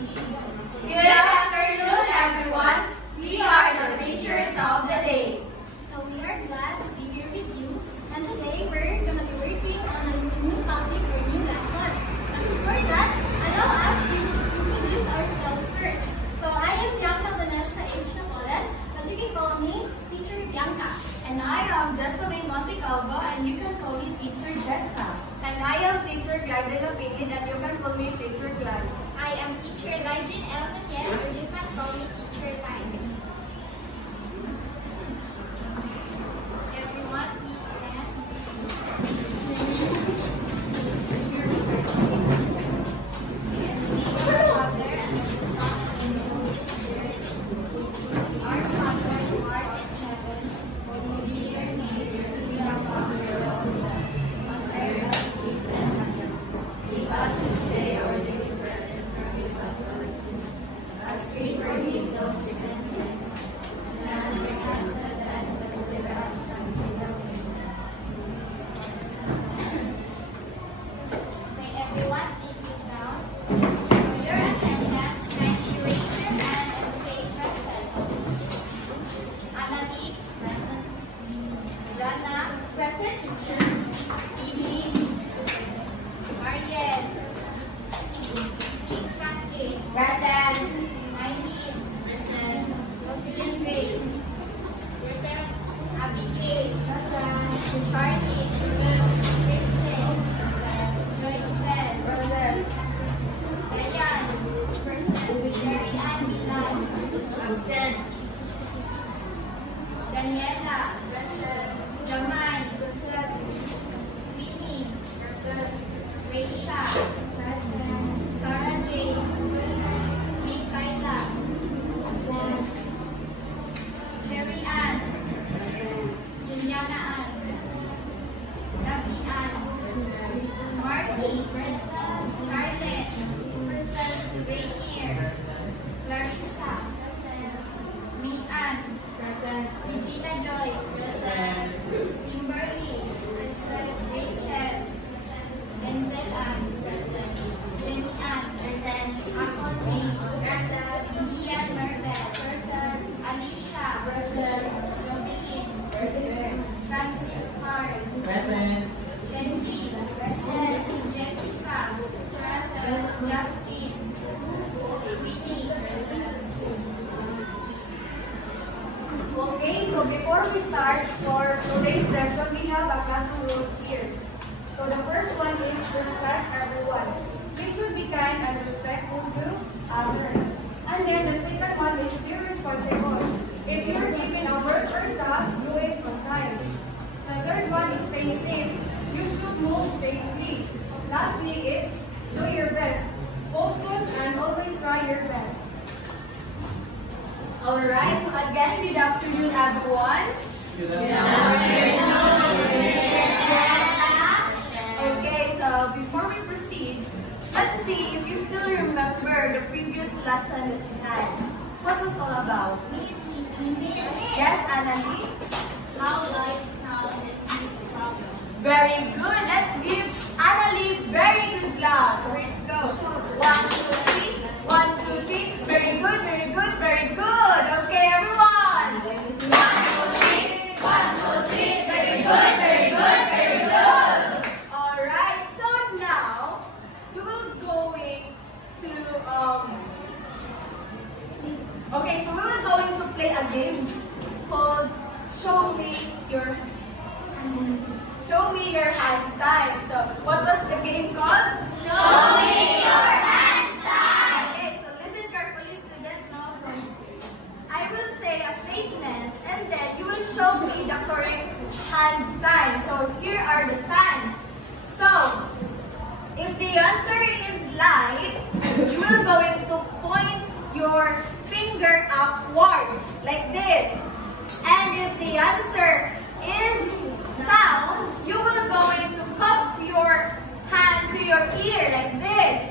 Good afternoon, everyone. We are the teachers of the day. So we are glad to be here with you. And today we're going to be working on a new topic or new lesson. But before that, allow us to introduce ourselves first. So I am Bianca Vanessa H. Napoles, but you can call me Teacher Bianca. And I am Jessamine Montecalvo, and you can call me Teacher Jessa. And I am Teacher Gladys Lapidin, and you can call me Teacher Glad. I am Teacher Lydrin L. Nunez, or you can call me Teacher Lydrin. Everyone, please stand. Our Father, who art in heaven, hallowed be your name. Your kingdom come, on earth as it is in heaven. Give us this day our daily bread, and forgive us our sins, as we forgive those who sin against us. And not bring us to the test, but deliver us from evil. May everyone please sit down. For your attendance, kindly raise your hand and say present. Annalie, present. Rana, present. Teacher. Evie. Mariel. Frankie. Present. Eileen. Present. Jocelyn Grace. Present. Abigail. Present. Charlie. Present. Kristen. Present. Joyce Bell. Present. Ryan. Present. Sherry Ann Milan. Absent. Daniela. Present. Jamai. Present. Winnie. Present. Reisha. Present. Sarah Jane. Present. Mikaela. Present. Cherry Ann. Present. Juliana Ann. Present. Daphne Ann. Present. Marty. Present. Charlotte. Present. Rainier. Present. Clarissa. Present. Mian. Present. Regina Joyce. Present. Kimberly. Present. Rachel. Present. Denzel Ann. Present. Jenny Ann. Present. Akon Ray. Present. Gian Marvel. Present. Alicia. Present. Jovelyn. Present. Francis Mars. Present. Jenny. Present. Jessica. Present. Justin. Whitney. Present. Okay, so before we start for today's lesson, we have a classroom rules here. So the first one is respect everyone. We should be kind and respectful to others. And then the second one is be responsible. If you're given a work or task, do it on time. The third one is stay safe. You should move safely. Lastly is do your best. Focus and always try your best. Alright, so again, good afternoon, everyone. Good Okay, so before we proceed, let's see if you still remember the previous lesson that you had. What was all about? Yes, Annalie? How life sounds and means the problem. Very good. Let's give Annalie very good clap. So let's go. 1, 2, 3. 1, 2, 3. Very good, very good, very good. Okay, everyone. 1, 2, 3. 1, 2, 3. Very good, very good, very good. Alright, so now you will going to okay, so we will going to play a game called Show Me Your Hand Sign. So what was the game called? Show me your hand sign. Okay, so listen carefully, student. No, so I will say a statement and then you will show me the correct hand sign. So here are the signs. So if the answer is light, you will going to point your finger upwards like this. And if the answer is sound, you will going to cup your hand to your ear like this.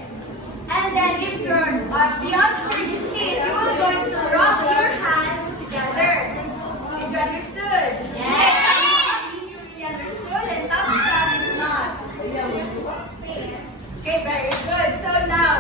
And then if the answer is hit, you will going to rub your hands together. Did you understood? Yes. You really understood and thumbs down if not. Okay, very good. So now,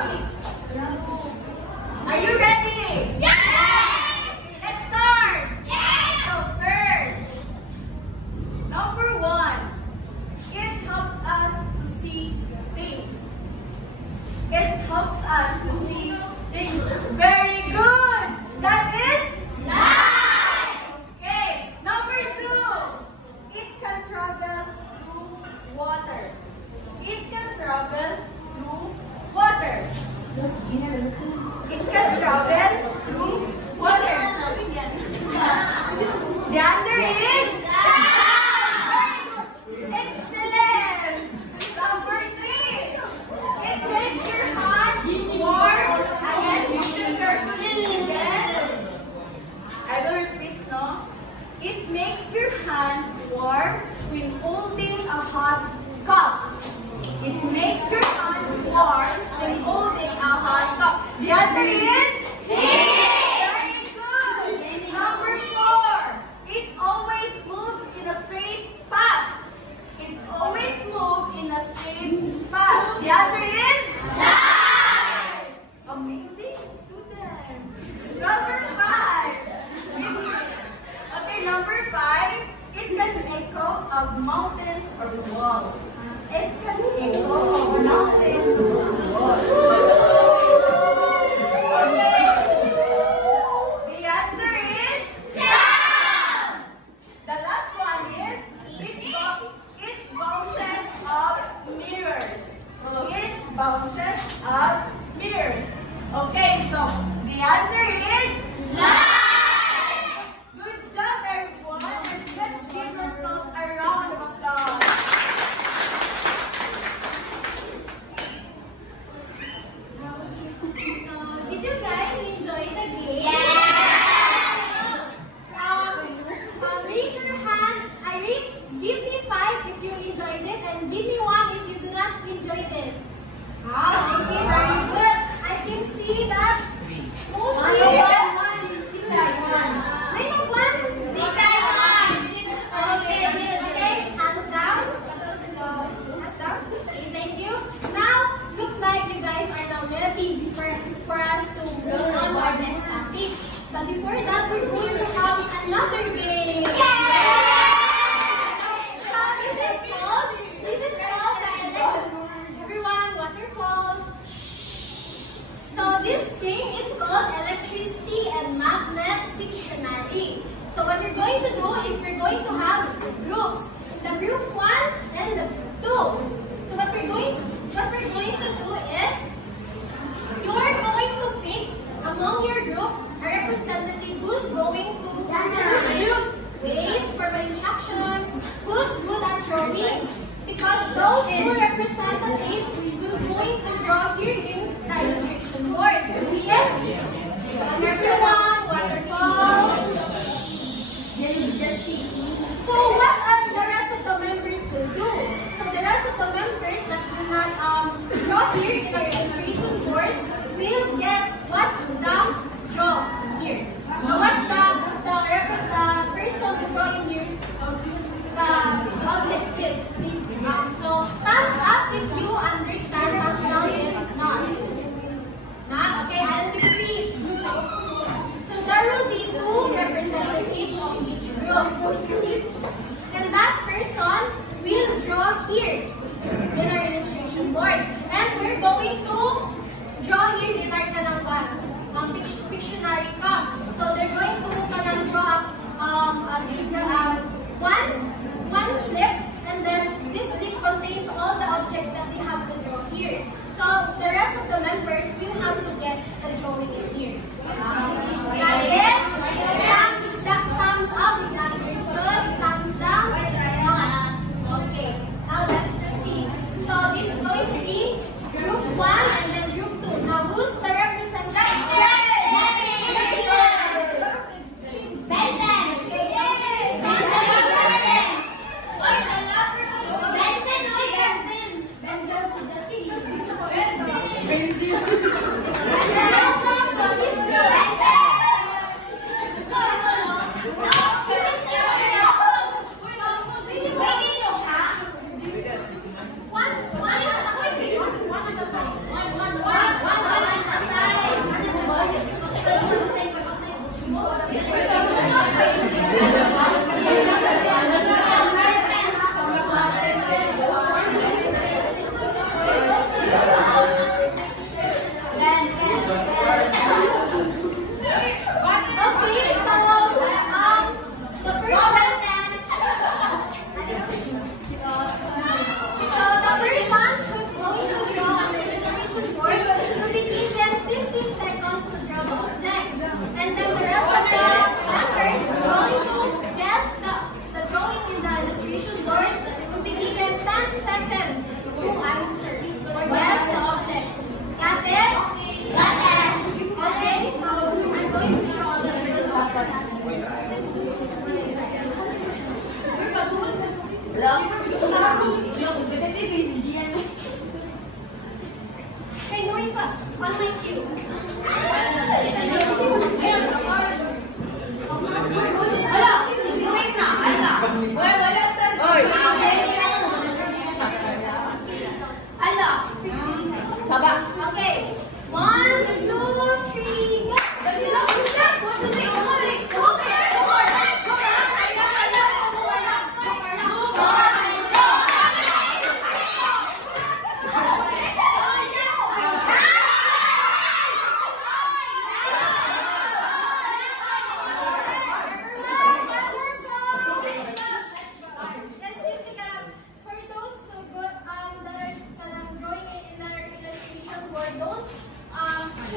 us to see things very good. That is light. Okay, number 2. It can travel through water. It can travel through water. It can travel through water. The answer is excellent. Number 3. It makes your hand warm. Again, listen carefully. I will repeat, no? It makes your hand warm when holding a hot cup. It makes your hand warm when holding a hot cup. The answer is very good. Number 4. It always moves in a straight path. It's always moved in a straight path. The answer is light. Amazing students. Number 5. Okay, number 5. It can echo of mountains or walls. It can echo of mountains or walls. Okay. The answer is sound. The last one is it bounces off mirrors. It bounces off mirrors. Okay, so the answer is light. Good job, everyone. And let's give ourselves a round of applause. So, did you guys enjoy the game? Raise your hand. Give me 5 if you enjoyed it, and give me 1 if you do not enjoy it. Okay, very good. I can see that mostly Okay, hands down. So, hands down. Okay, thank you. Now, looks like you guys are now ready for us to go on to our next topic. But before that, we're going to have another game. This is called everyone, waterfalls. So this game is called Electricity and Magnet Pictionary. So what you're going to do is we're going to have groups. The group 1 and the 2. So what we're going to do is you're going to pick among your group a representative who's going to whose group. Wait for my instructions. Who's good at drawing? Because those 2 representatives will going to draw here in the illustration board. Okay? Everyone, waterfalls. So what are the rest of the members will do? So the rest of the members that do not draw here in the illustration board will guess what's the draw here. What's the person who draw in here? The object is. So thumbs up if you understand, thumbs down if not. Not? Okay, I'll repeat. So there will be 2 representatives of each group. And that person will draw here in our illustration board. And we're going to draw here in our Pictionary cup. So they're going to draw one slip, and then this slip contains all the objects that they have to draw here. So the rest of the members will have to guess the drawing in here. Got it? Thumbs up, we understood. Thumbs down, not. Okay, now let's proceed. So this is going to be group 1 and then group 2. Now who's the representative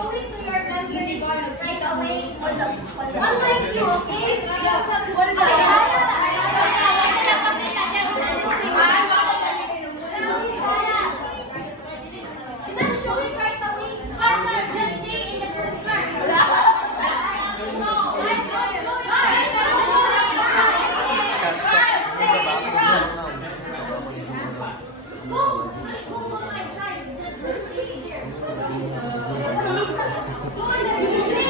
show it to your members right away. Unlike you, okay? You can show it right away. Partner, just stay in the Go! Let's go outside. Just stay here. Go on, let's do this.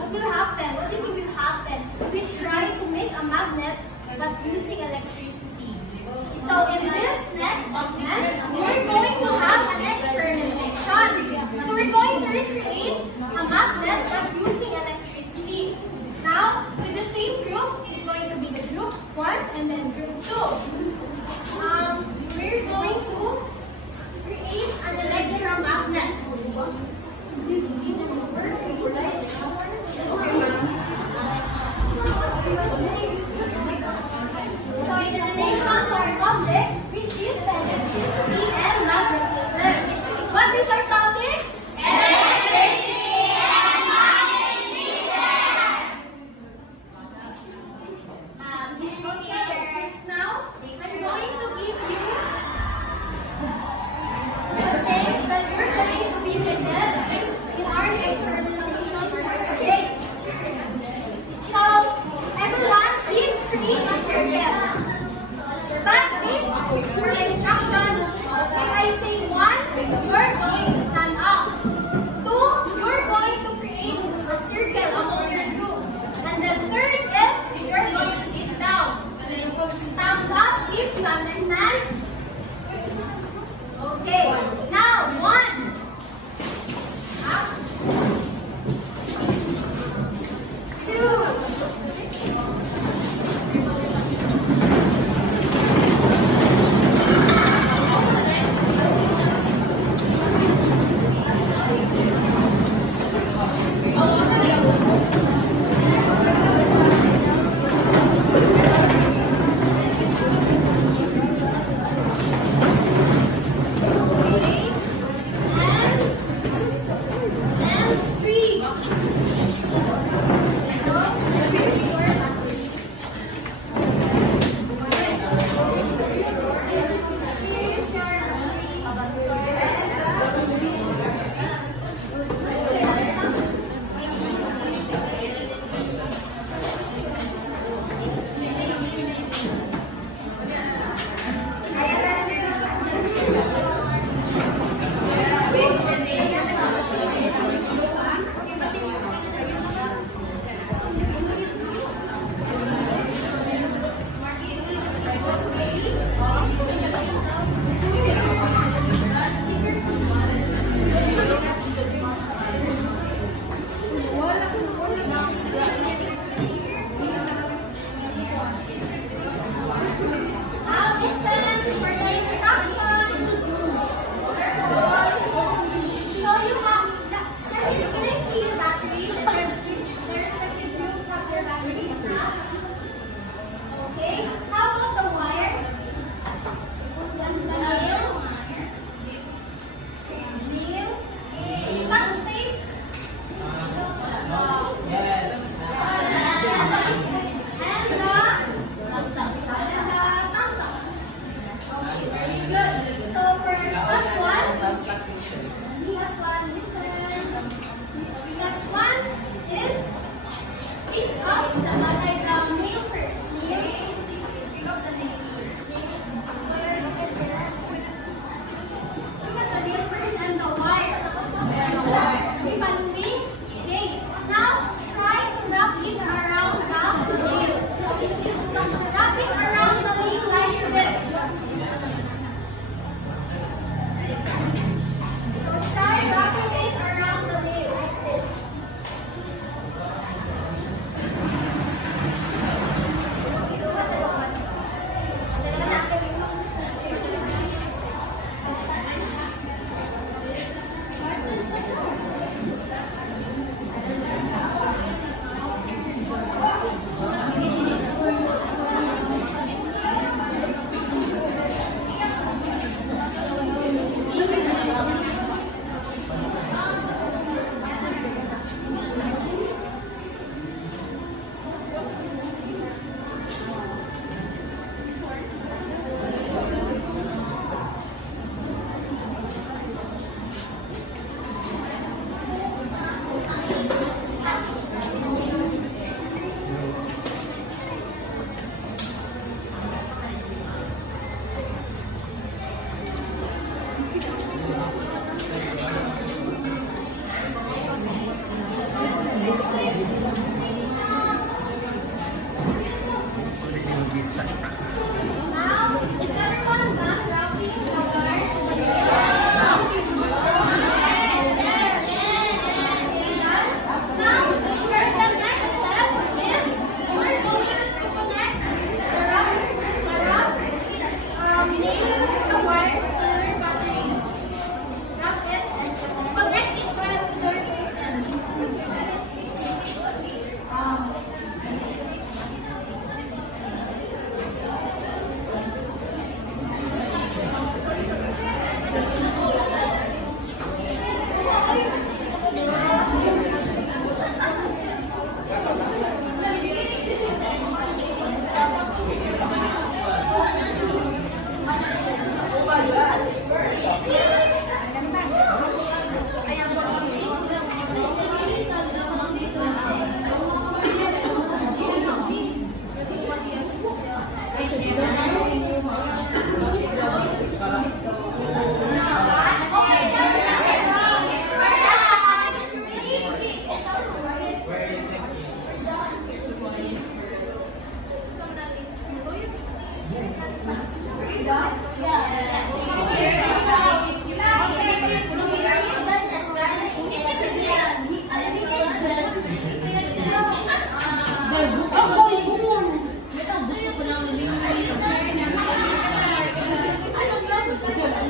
What will happen? What do you think will happen if we try to make a magnet but using electricity? So in this next segment, we're going to have an experimentation. So we're going to recreate a magnet but using electricity. Now, with the same group, it's going to be the group 1 and then group 2. We're going to create an electromagnet. So explanations are topic, which is electricity and magnetism. What is our topic? Electricity and magnetism. Now, I'm going to give you the things that you're going to be needed in our experimentations today. So, everyone, please create a circle. But with your instruction, if I say 1, you're going to stand up. 2, you're going to create a circle among your groups. And then third is, you're going to sit down. Thumbs up if you understand. Okay, now 1. Up. 2.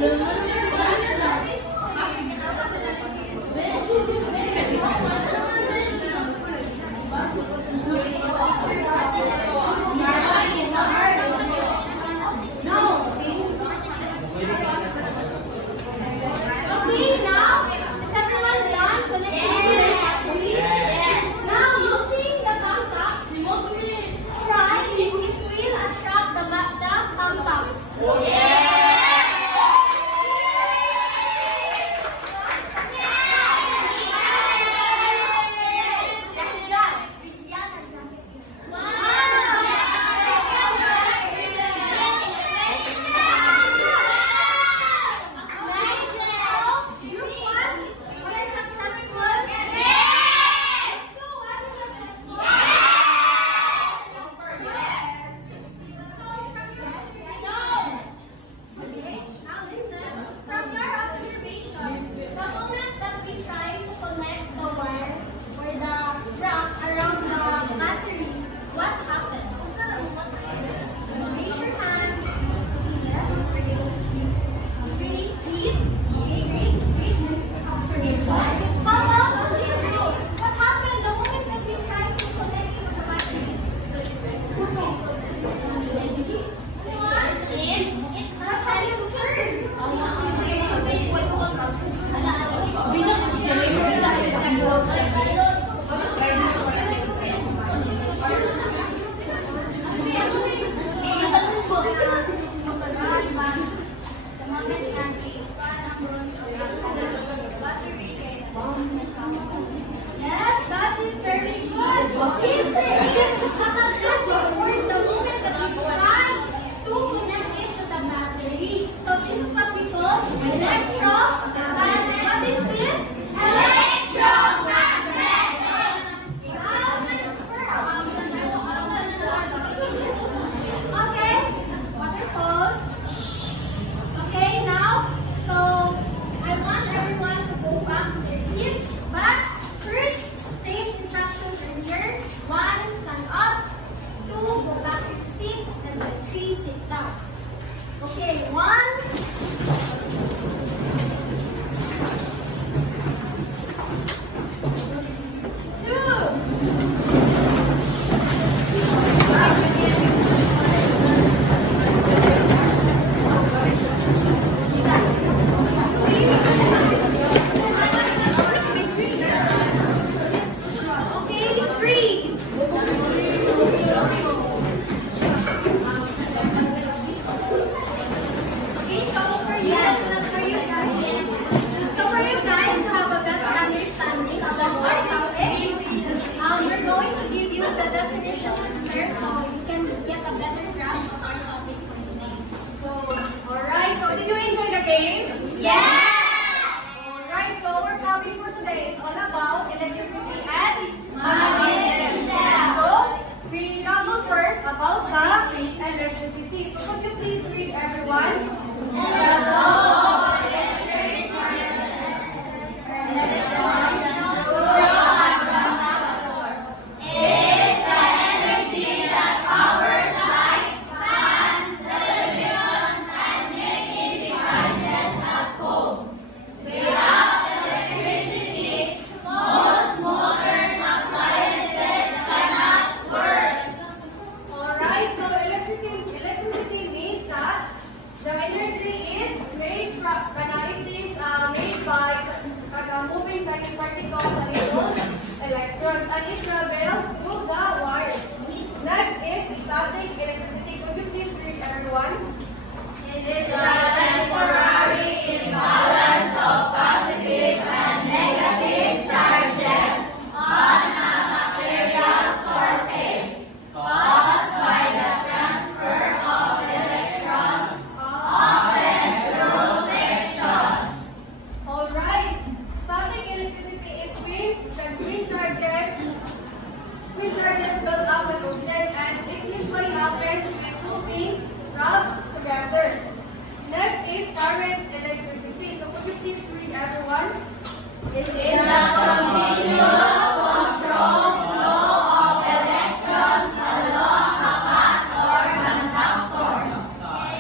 Okay, now, is everyone done collecting the batteries? Yes. Now, using the thumbtacks, try if it will attract the thumbtacks. Yes, that is very good. If there is a battery, of course, the moment that we try to connect it to the battery. So this is what we call electromagnet. What is this? Electromagnet. Okay, wonderful. Okay, now, so I want everyone to go back to their seats. But first, same instructions are here. 1, stand up. 2, go back to your seat. And then 3, sit down. Okay, 3. Okay, so for you guys to have a better understanding of the word topic, we're going to give you the definition there so you can get a better grasp of our topic for today. So, alright, so did you enjoy the game? Yeah! Alright, so our topic for today is all about electricity and magnetism. So, we double first about the electricity. So, could you please read everyone? Alright, so electricity means that the energy is made from, it is made by moving tiny particles and electrons, and it travels through the wire. Next is static electricity. Could you please read everyone? It is the temporary imbalance of positive and negative charges on a material surface caused by the transfer of electrons, often through friction. Alright, static electricity is when the green charges build up an object, and it usually happens when two things rub together. Next is current electricity. So could you please read everyone? This is the continuous control flow of electrons along a path or conductor,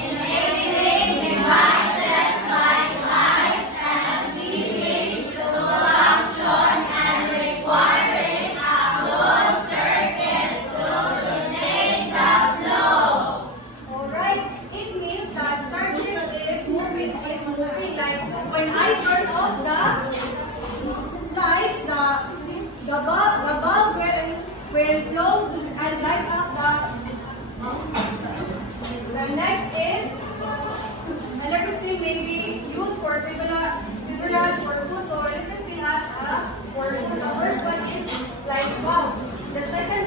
enabling devices when I turn off the lights, the bulb will close and light up the next is electricity may be used for several purposes. So electricity has a purpose. The first one is light bulb. The second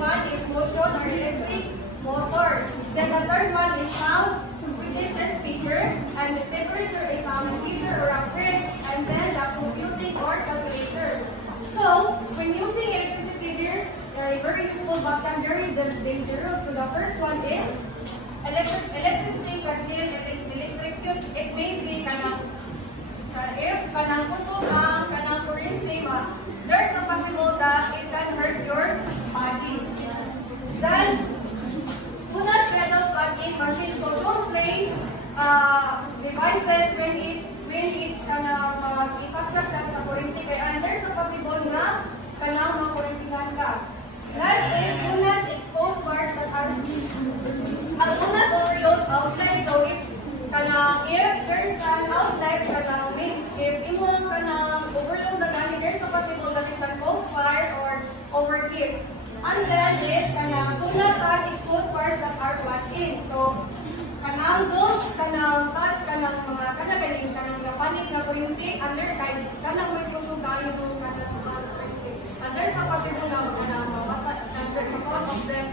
one is motion or electric motor. Then the third one is sound, which is the speaker, and the temperature is a heater or a fridge, and then the computing or calculator. So when using electricity, there's a very useful but very dangerous. So the first one is electricity can kill electrocute. It may be if kanang kusog ang kanang kuryente ba, there's a possible that it can hurt your body. Then do not pedal plug-in machine. So don't play devices when it's kanang isaksak sa kuryente kaya and there's a possible na kanang makuryentihan ka. Next is do not expose parts that are do not overload outlet. So if there's an outlet if imong overload na gani, there's a possible that it can cause fire or overheat. And then is do not touch exposed parts that are plugged in. So don't touch mga ganing napanit na kuryente under kay may kusog kayo mga kuryente. And there's a possible because of them.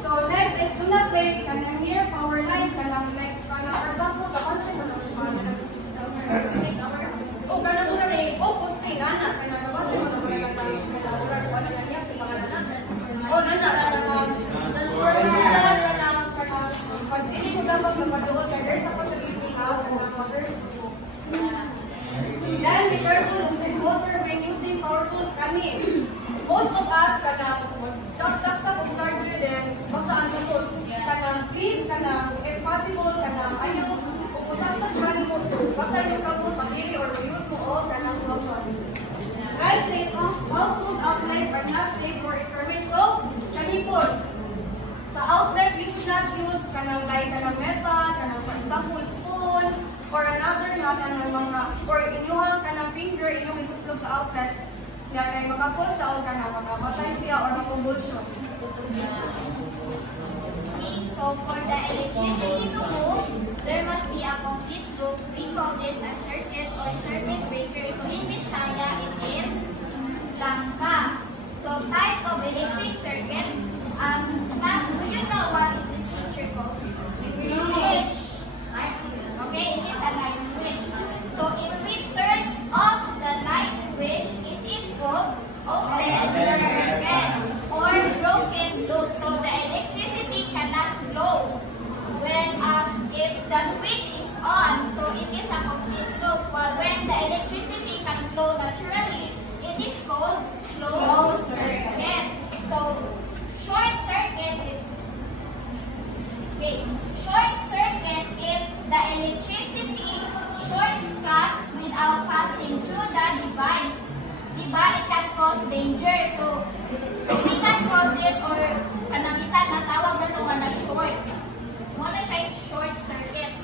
So next is do not play near power lines like for example kapantay mo o kanang muna may posting ana kapantay mo niya sa pangalan o pag hindi ko dapat magpatuod kaya there's a possibility how water. Then be careful with water when using power tools kami. Most of us saksak og charger then basta ang tapos please if possible ayaw kung saksak man mo basta yung kapot pagdili or use mo all motor. Guys, please household outlets are not safe for experiment. So kanipod sa outlet you should not use metal for example spoon or another mga or inyong finger inyong ikuslog sa outlets. Yan ay makapos siya o makamatay siya or makumbulsyon. Okay, so for the electricity to move, there must be a complete loop. We call this a circuit or circuit breaker. So in Bisaya, it is langka. So types of electric circuit. Do you know what is this picture called? Switch. Okay, it is a light switch. So if we turn off the light switch, it is called open circuit or broken loop. So the electricity cannot flow when if the switch is on. So it is a complete loop. While when the electricity can flow naturally, it is called closed circuit. So short circuit is short circuit if the electricity shortcuts without passing through the device. Diba, it can cause danger. So, we can call this or kanangitan na tawag na ito na short. Muna siya is short circuit.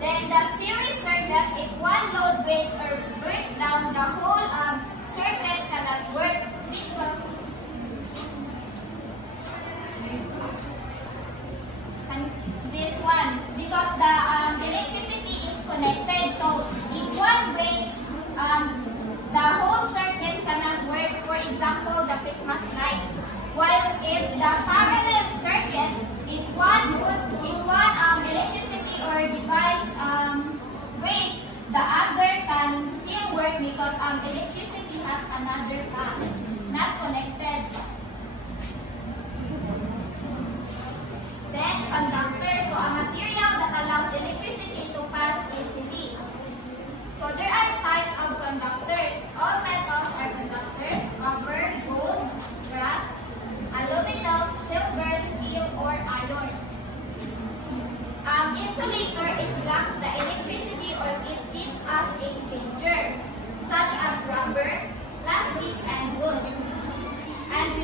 Then, the series circuit, if one load breaks or breaks down, the whole circuit cannot work because this one, because the electricity is connected. So, if one breaks, the whole circuit cannot work. For example, the Christmas lights. While if the parallel circuit, if one electricity or device breaks, the other can still work because electricity has another path, not connected. Then conductor, so a material that allows electricity to pass easily. So there are types of conductors. All metals are conductors: copper, gold, brass, aluminum, silver, steel, or iron. Insulator, it blocks the electricity or it keeps us a danger, such as rubber, plastic, and wood. And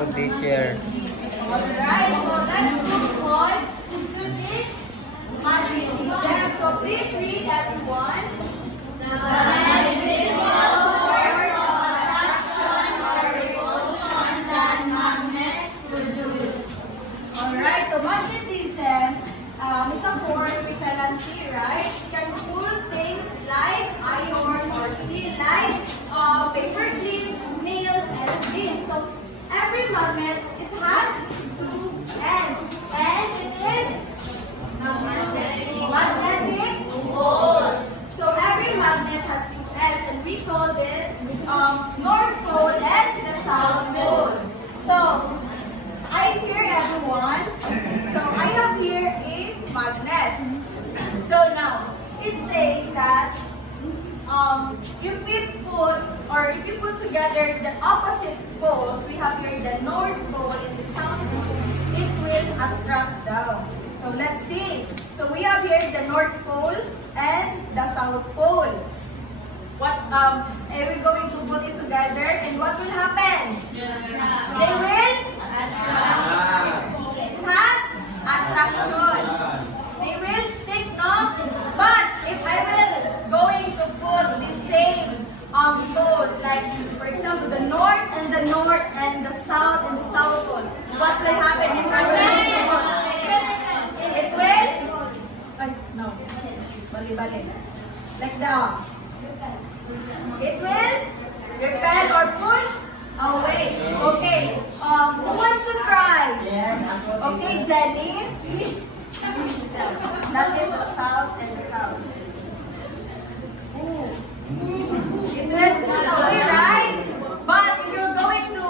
po, teacher. Alright, so let's move on to the magnetism. So please read everyone. The physical force of attraction or repulsion that magnets produce. Alright, so magnetism is a force we cannot see, right? We can pull things like iron or steel, like paper clips, nails, and things. So every magnet, it has two ends, and it is magnetic poles. So every magnet has two ends, and we call it North Pole and the South Pole. So I hear everyone. So I have here a magnet. So now it says that if you put together the opposite poles, we have here the North Pole and the South Pole, it will attract down. So let's see. So we have here the North Pole and the South Pole. What are we going to put it together, and what will happen? They will it has attraction. They will stick up. But if I will going to put the same poles, like for example the north and the north and the south pole, what will happen if I will? It will? No. Bali. Like that. It will repel or push away. Okay. Who wants to try? Okay, Jenny. That is the south and the south. It will push away, right? But if you're going to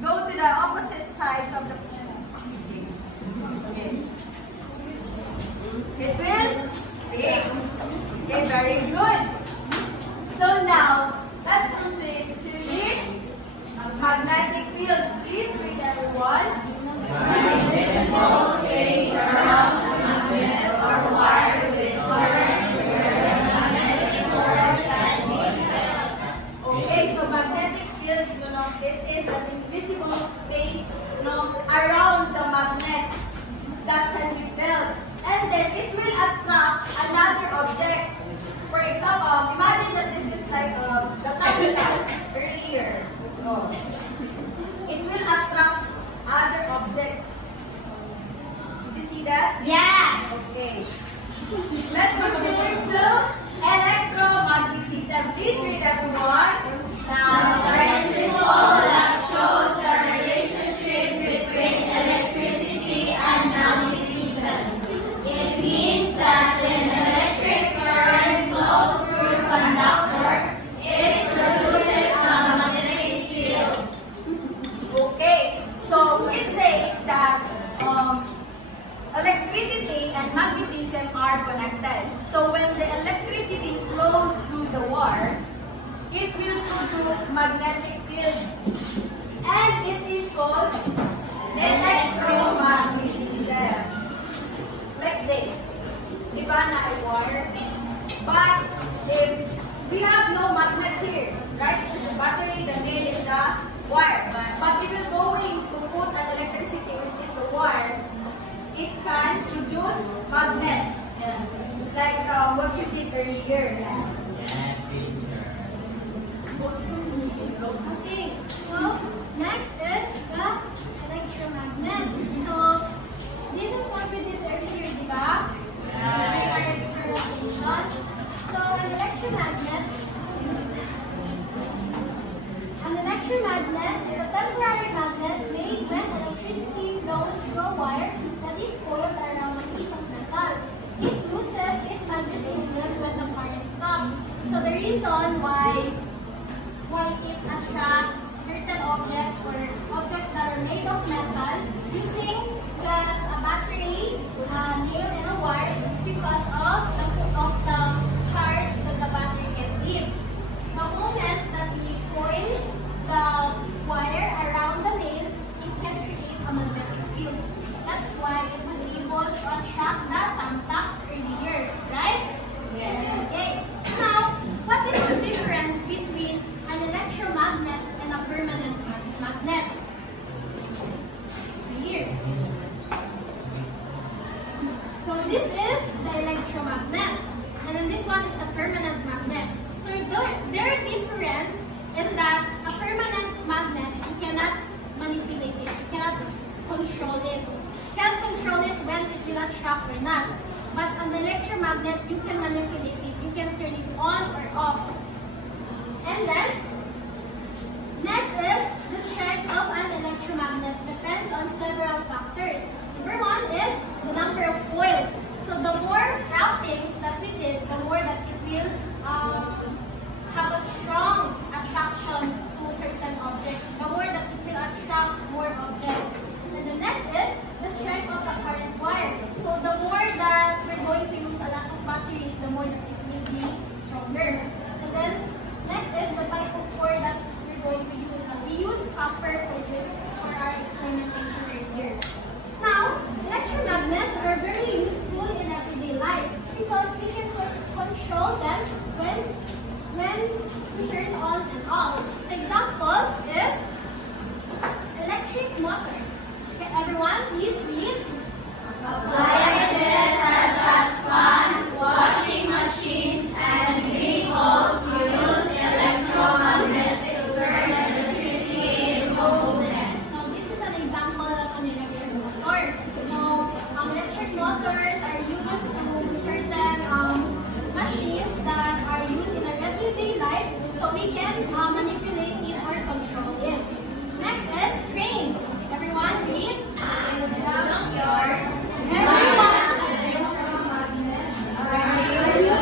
go to the opposite sides of the okay, it will stay. Okay, very good. So now, let's proceed to the magnetic field. Please read everyone. Invisible space around a magnet or wire with current where the magnetic force can be felt. Okay, so magnetic field, it is an invisible space, around the magnet that can be felt. And then it will attract another object. For example, imagine that this is like the tablets earlier. It will attract other objects. Did you see that? Yes. Okay. Let's proceed to electromagnetism. Please read everyone. The principle that shows the relationship between electricity and magnetism. It means that when electric current flows through a conductor, it produces a magnetic field. Okay, so it says that electricity and magnetism are connected. So when the electricity flows through the wire, it will produce magnetic field. And it is called electromagnetism. Like this. Diba na a wire? But if we have no magnets here, right? The battery, the nail is the wire. But if you're going to put an electricity, which is the wire, it can produce magnet. Like what you did earlier. Okay, so next is the electromagnet. So this is what we did earlier, diba? Regards to rotation. So an electromagnet is a temporary magnet made when electricity flows through a wire that is coiled around a piece of metal. It loses its magnetism when the current stops. So the reason why it attracts certain objects or objects that are made of metal using just a battery, nail, and a wire, it's because of the charge that the battery can give. The moment that we coil the wire around the nail, it can create a magnetic field. That's why it was able to attract the thumbtacks earlier, right? Yes. Okay. Now, what is the difference between an electromagnet and a permanent magnet? electromagnet. And then this one is the permanent magnet. So their difference is that a permanent magnet, you cannot manipulate it. You cannot control it. You can't control it when it will attract or not. But an electromagnet, you can manipulate it. You can turn it on or off. And then, next is the strength of an electromagnet depends on several factors. Number one is the number of coils. So the more wrappings that we did, the more that it will have a strong attraction to certain objects. The more that it will attract more objects. And the next is the strength of the current wire. So the more that we're going to use a lot of batteries, the more that it will be stronger. And then next is the type of core that we're going to use. So we use copper for our experimentation earlier. Now, electromagnets are very useful in everyday life because we can control them when we turn on and off. So example is electric motors. Okay, everyone, please read. Appliances such as fans, washing machines, and vehicles use electromagnets to turn electricity into movement. So this is an example of an electric motor. So electric motors are used to certain machines that are used in our everyday life, so we can manipulate it or control it. Next is trains. Everyone read. Yours. Everyone. Electromagnets are used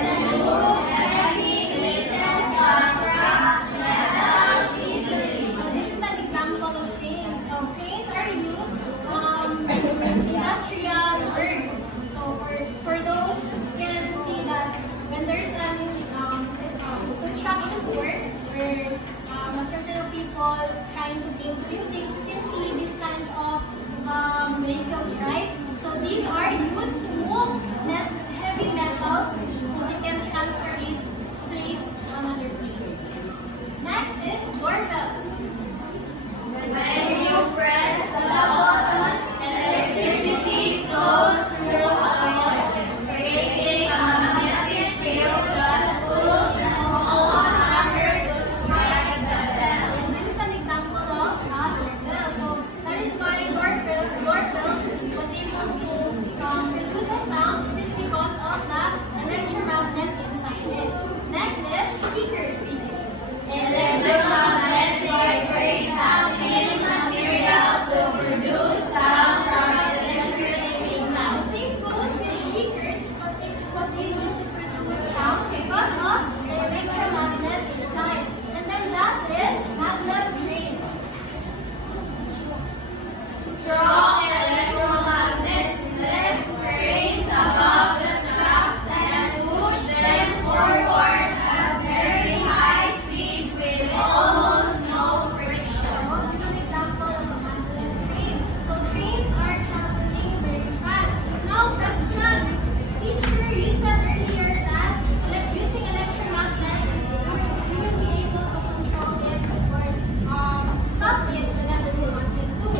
to move heavy pieces of rock, metal easily. So this is an example of trains. So trains are used in industrial works. So for those, you can see that when there's any construction work where a certain people trying to build buildings, you can see these kinds of vehicles, right? So these are used to move heavy metals so they can transfer it place another place. Next is doorbells. When you press the button, electricity flows through a coil, creating a magnetic field that pulls the small hammer to strike the bell. And this is an example of a doorbell. So that is why doorbells was able to produce a sound. It is because of the electromagnet inside it. Next is speakers. Electromagnets vibrate having material to produce sound from electric signals. Same goes with speakers, but it was able to produce sound because of the electromagnet inside. And then that is magnet trains. Strong electromagnets lift trains above the tracks and push them forward at very high speeds with almost no friction. This is an example of a magnet train. So trains are traveling very fast. Now question. Teacher, you said earlier that using electromagnet, you will be able to control it or stop it whenever you wanted to.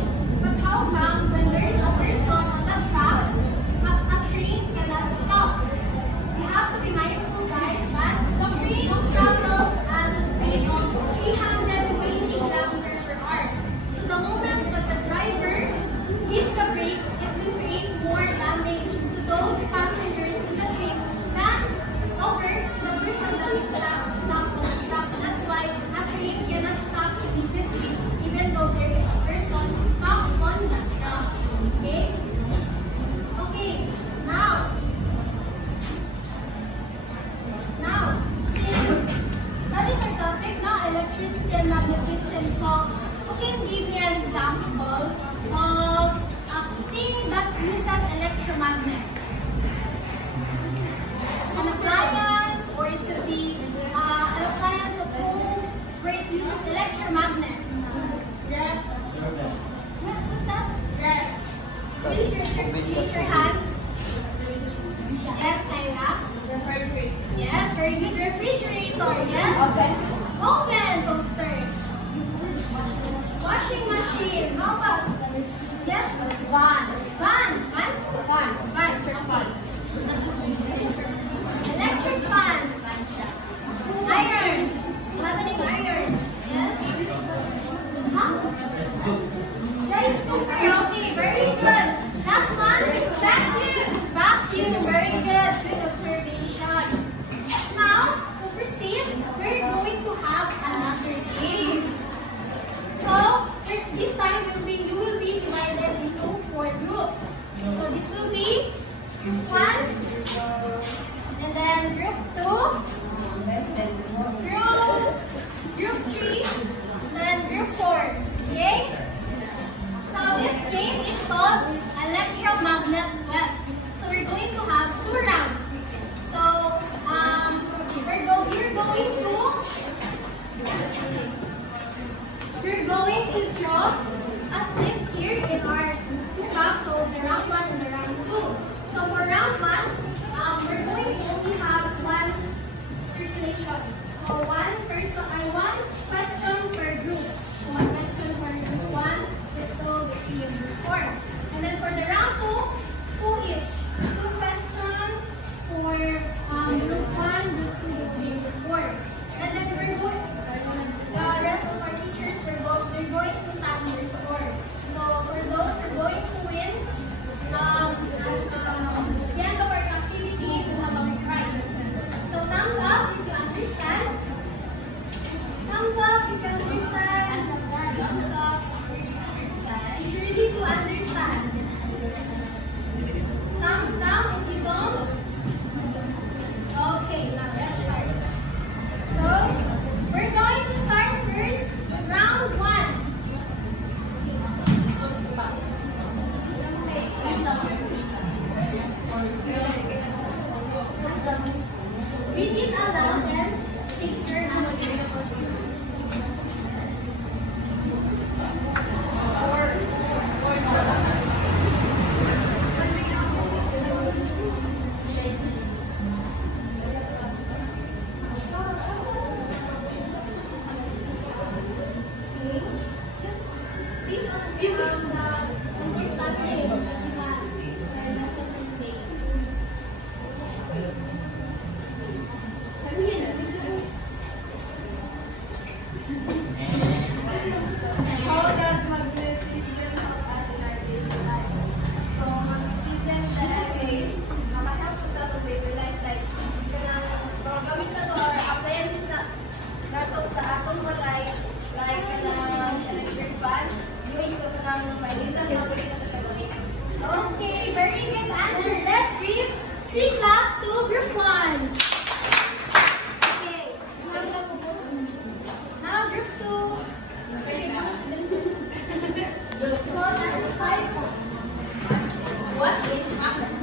But how come when there is a person on the tracks, a train cannot stop? We have to be mindful, guys, that the train travels at the speed of 320 kilometers per hour. So the moment that the driver hits the brake, it will create more damage to those passengers in the train than over to the person that is stuck on the tracks. That's why a train cannot stop immediately, even though there is a person stuck on the tracks. Okay? Okay, now, since that is our topic now, electricity and magnetism, so who can give me an example of a thing that uses electromagnets? An appliance, or it could be an appliance at home where it uses electromagnets. Yeah. What was that? Yeah. Raise your hand. Yes, Kayla. Refrigerator. Yes, very good. Refrigerator, yes. Oven toaster. Washing machine. How about? Yes, van. Okay. called electromagnet quest. So we're going to have 2 rounds. So we're going to draw a stick here in our 2 maps, so the round 1 and the round 2. So for round 1, we're going to only have 1 circulation. So one question per group. So 1 question for group 1, group 2, group 3, and group 4. And then for the round 2, 2 each. 2 questions for group 1, group 2, group 3, and group 4. And then we're going, the rest of our teachers, they're going to tally your score. So for those who are going to win, at the end of our activity, we'll have our prize. So thumbs up if you understand. Thumbs up if you understand. Thumbs up if you understand. If you really do understand. Thumbs down if you don't. Okay, now let's start. So, we're going to start first with round 1. Read it aloud and take your answer. Okay, very good answer. Let's read 3 claps to group 1. Okay, now group 2. So that is 5 points. What is happening?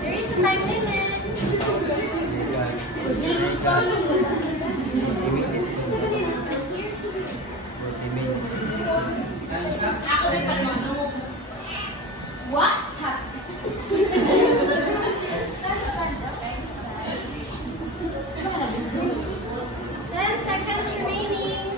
There is a time limit. What happened? 10 seconds remaining.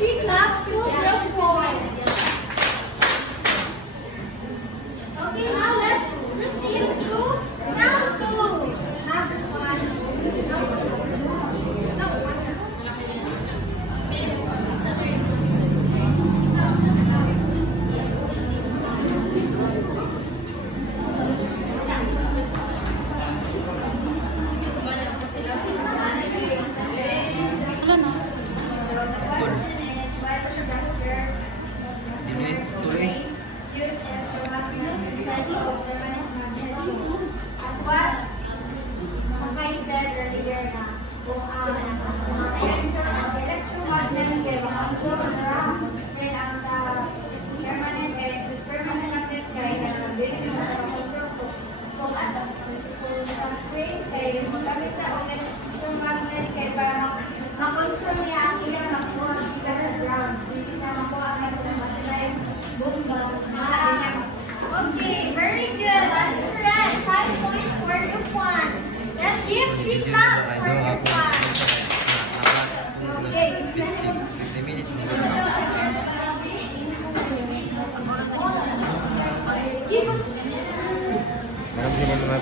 3 claps to group 4. Okay, now let's proceed.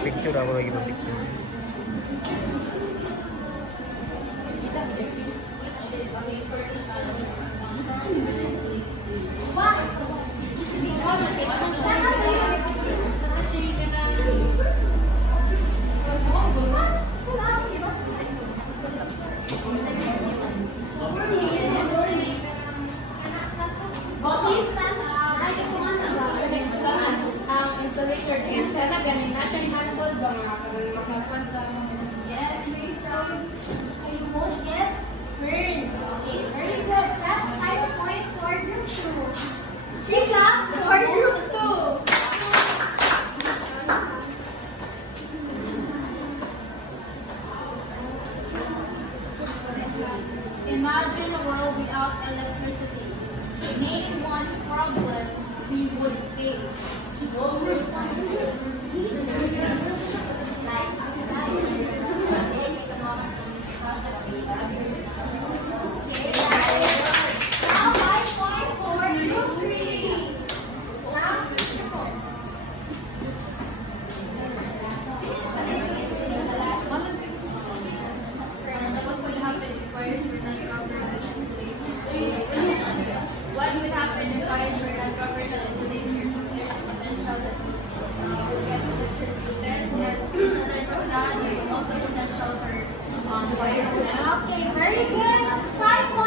Picture ako lagi picture. Installation and sana ganin na siya i-handle ba mga kapagpapan sa Yes, so you won't get burned. Okay, very good. That's 5 points for group 2. 3 claps for group 2. Imagine a world without electricity. Name one problem we would face. Now 5 points for group 3. Last What would happen if fires were not governed and enslaved? What would happen if fires were not governed and enslaved? There's potential that we'll get electricity. Then, as I wrote down, there's also potential for fire. Okay, very good. 5